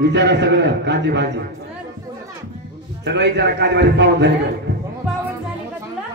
विचारा सगळं काजी भाजी सगळं विचारा काजी भाजी पावन झाली का तुला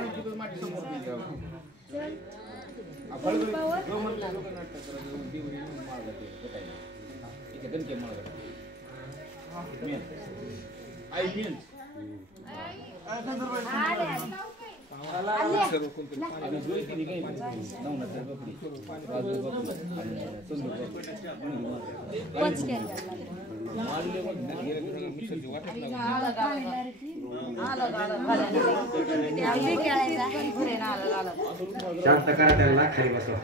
शांत करा त्याला खाली बसवा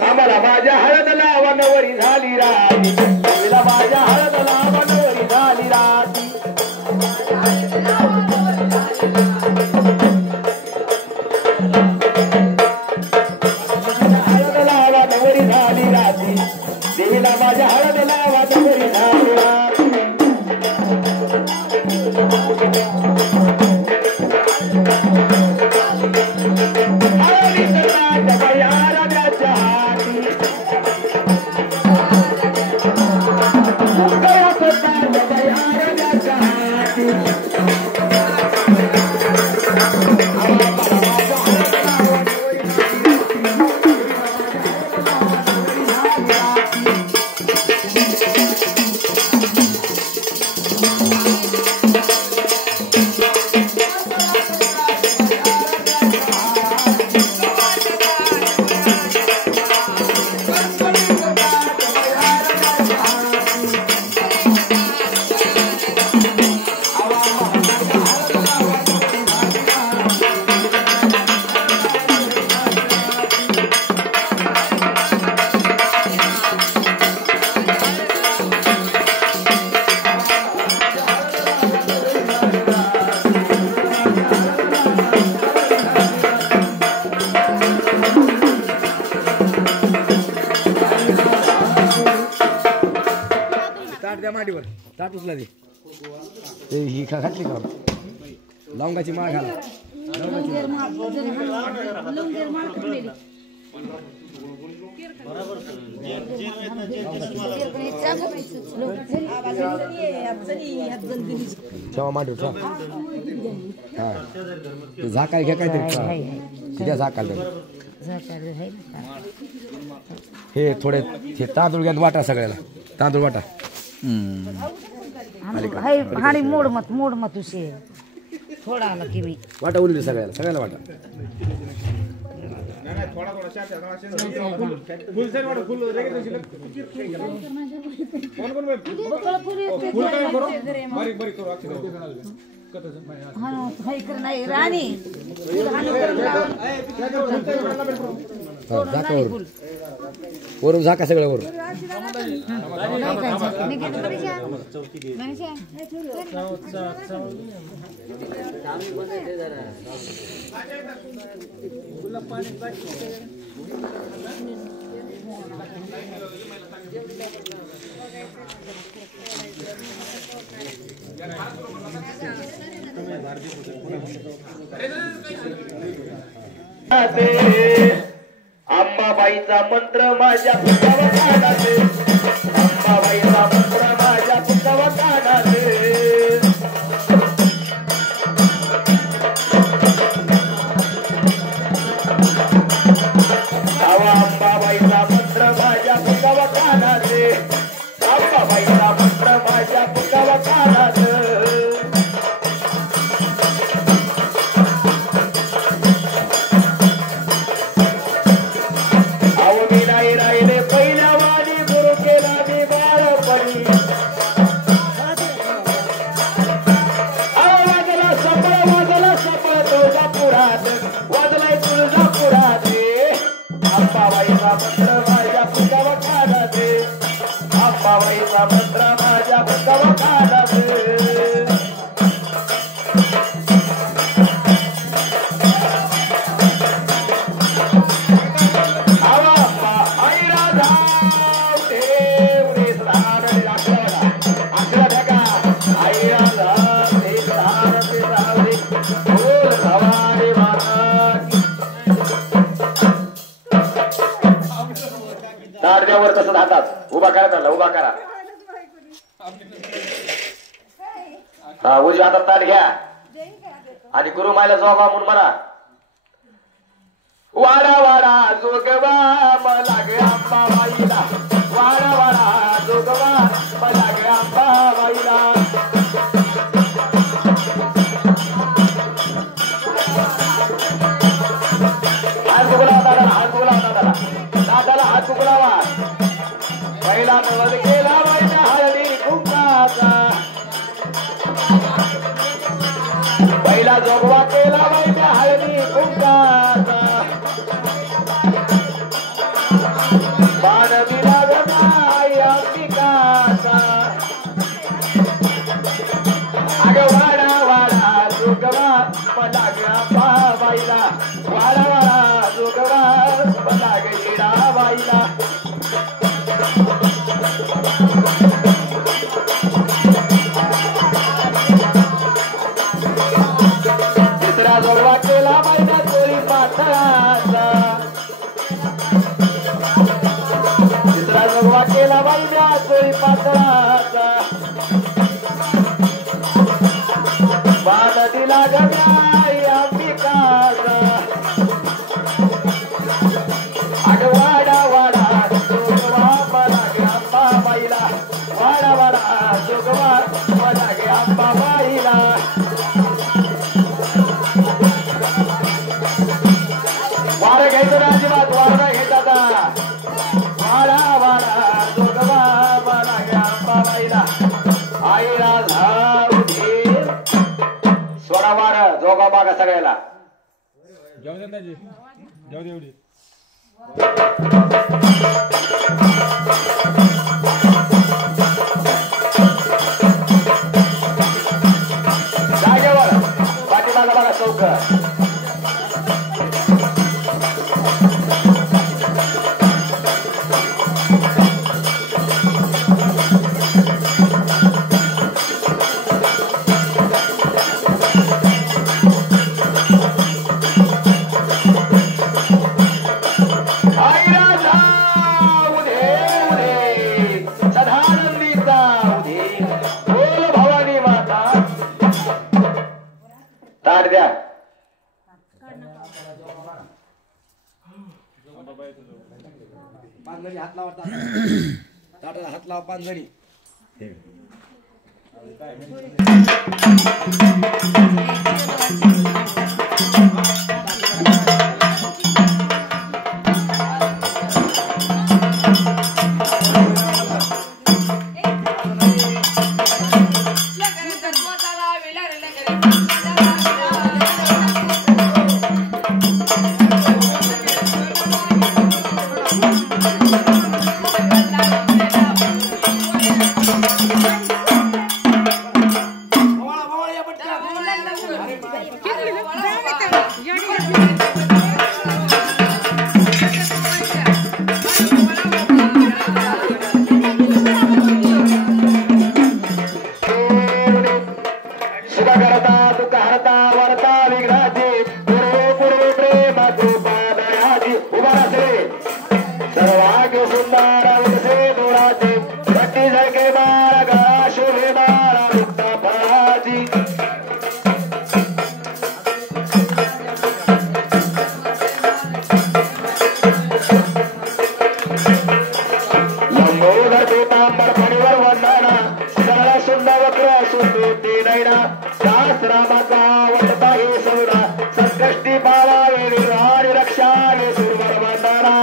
आम्हाला माझ्या हळद लावणवरी झाली राती माझ्या हळद लावणवरी झाली राती हळद लावणवरी झाली राती देवीला माझ्या हळद लावणवरी झाली राती माडीवर ताट उचला दे ही घातली का लवंगाची माळ घाला ठेवा मांडू हा झाकाय घ्या काहीतरी द्या झाकाल हे थोडे हे तांदूळ घ्या वाटा सगळ्याला तांदूळ वाटा हाणी मोड मत उशे थोडा आला की मी वाटा उरली सगळ्याला वाटा हा हाय कर नाही राणी राणी करून लावून. सोडून नाही फुल. वरून झाका सगळं वरून नाही काय झालं. निघेल तर मनीषा. मनीषा. अंबाबाईचा मंत्र माझ्या पुतळ्यावर काढाले. अंबाबाईचा मंत्र माझ्या पुतळ्यावर काढाले. अंबाबाईचा मंत्र माझ्या पुतळ्यावर काढाले. अंबाबाईचा मंत्र माझ्या पुतळ्यावर काढाले. अंबाबाईचा मंत्र माझ्या पुतळ्यावर काढाले. अंबाबाईचा मंत्र माझ्या पुतळ्यावर काढाले. ताडद्यावर तसं हातात उभा करा त्याला उभा करा. हा उजव्या हातात ताट घ्या आणि गुरुमायला जोगा म्हणून म्हणा. वाडा वाडा जोगवा मला गे अंबाबाईला. वाडा वाडा जोगवा मला गे अंबाबाईला. हात उघडावा दादा, हात उघडावा दादाला. दादाला हात उघडावा. पहिला नवल केला बाईच्या हळदी कुंकाचा. पहिला जोगवा केला बाईच्या हळदी कुंकाचा. बाण विरागता आई अंबिकाचा. अग वाडा वाडा जोगवा मला ग अंबाबाईला. वाडा वाडा जोगवा मला ग येडाबाईला. तिसरा जोगवा केला बाईला चोरी पातळाचा. तिसरा जोगवा केला बाईला चोरी पातळाचा. बाण दिला गगाई अंबिकाचा. अग वाडा वाडा जोगवा मला गे अंबाबाईला. वाडा वाडा जोगवा मला गे अंबाबाईला. वारं घ्यायचं ना अजिबात वारं घ्यायचा. वाडा वाडा जोगवा मला गे अंबाबाईला. आईला जाऊ दे. सोडा वारं जोगा बागा सगळ्याला. जाऊ दे ना जी, जाऊ दे एवढी. जागेवर पाठीमागा बघा चौक. ताट द्या. पाच जणी हात लावा. ताटाला हात लावा 5 जणी. लगन सुख करता दुःख हरता वरता विघ्नाची पूर्व प्रेम कृपादयाची उभा राहते सर्वांग सुंदर उदसे दोराचे भक्ती झळके बाळ गळा शोभे बाळा मुक्त फळाची लंबोदर पीतांबर फणीवर वंदना सरळ सुंदर वक्र सुंदूती नैना शास्त्रामाचा वटता हे सौरा संकष्टी पावावे निर्वाणी रक्षाने सुरवर वंदना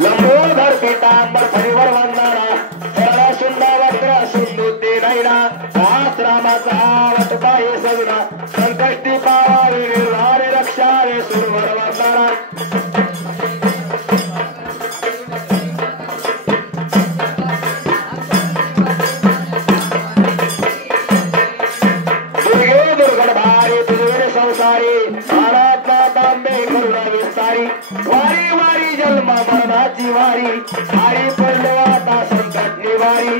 लंबोदर पीतांबर फणीवर वंदना सरळ सुंदर वक्र सुंदूती नैना शास्त्रामाचा वटता हे सौरा संकष्टी पावावे निर्वाणी रक्षाने सुरवर वंदना वारी वारी जन्म मरणाची वारी हारी पडलो आता संकट निवारी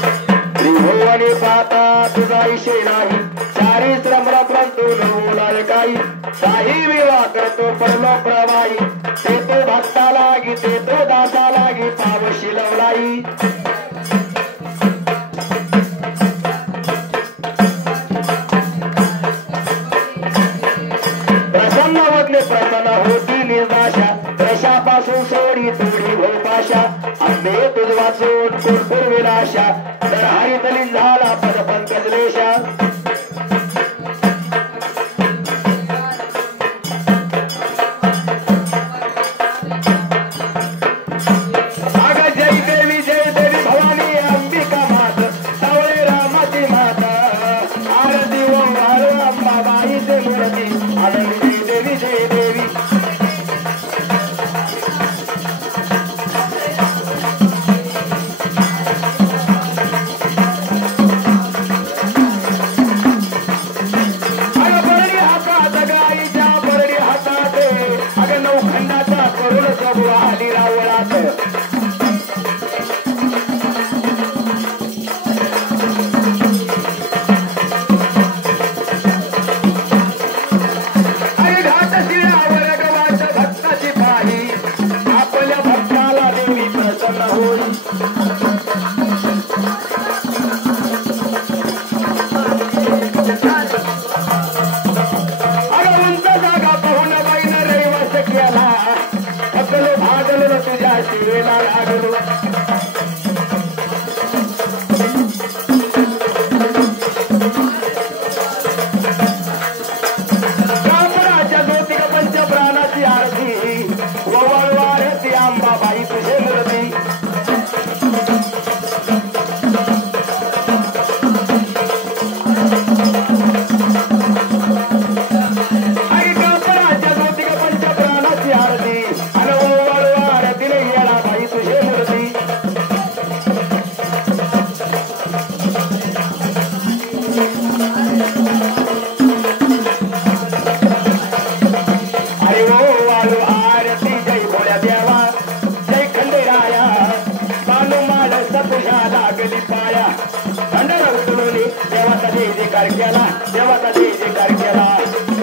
त्रिभुवनी पाहता तुझा विषय नाही चारी श्रम रमतो बोलाल काही काही विवाह करतो पडलो प्रवाही ते तो भक्ता लागी ते तो दासा लागी पाव शिलवलाई प्रसन्न होती निर्दाशा रशापासून सोडी तोडी भोपाशा आंबे तुझ वाचून कोणपूर विनाशा तर हरितली झाला पद पंकजलेशा अग जय देवी भवानी अंबिका मात सावळे रामाची माता आरती ओंकार अंबाबाईचे मूर्ती आनंदी देवी जय देवी अग बरडी हातात गाईच्या बरडी हातात अग नौखंडाचा करुण प्रभू आली रावळात अंबाबाई तुझे मूर्ती आई कापराच्या ज्योतिक पंचप्राणाची आरती आणि ओवाळवार दिले येळाबाई तुझे मूर्ती अरे ओवाळू आरती जय भोळ्या देवा जय खंडेराया बानू माळ सपुषा लागली पाया खंडर उतरवली देवाचा जय जयकार केला देवाचा जय जयकार केला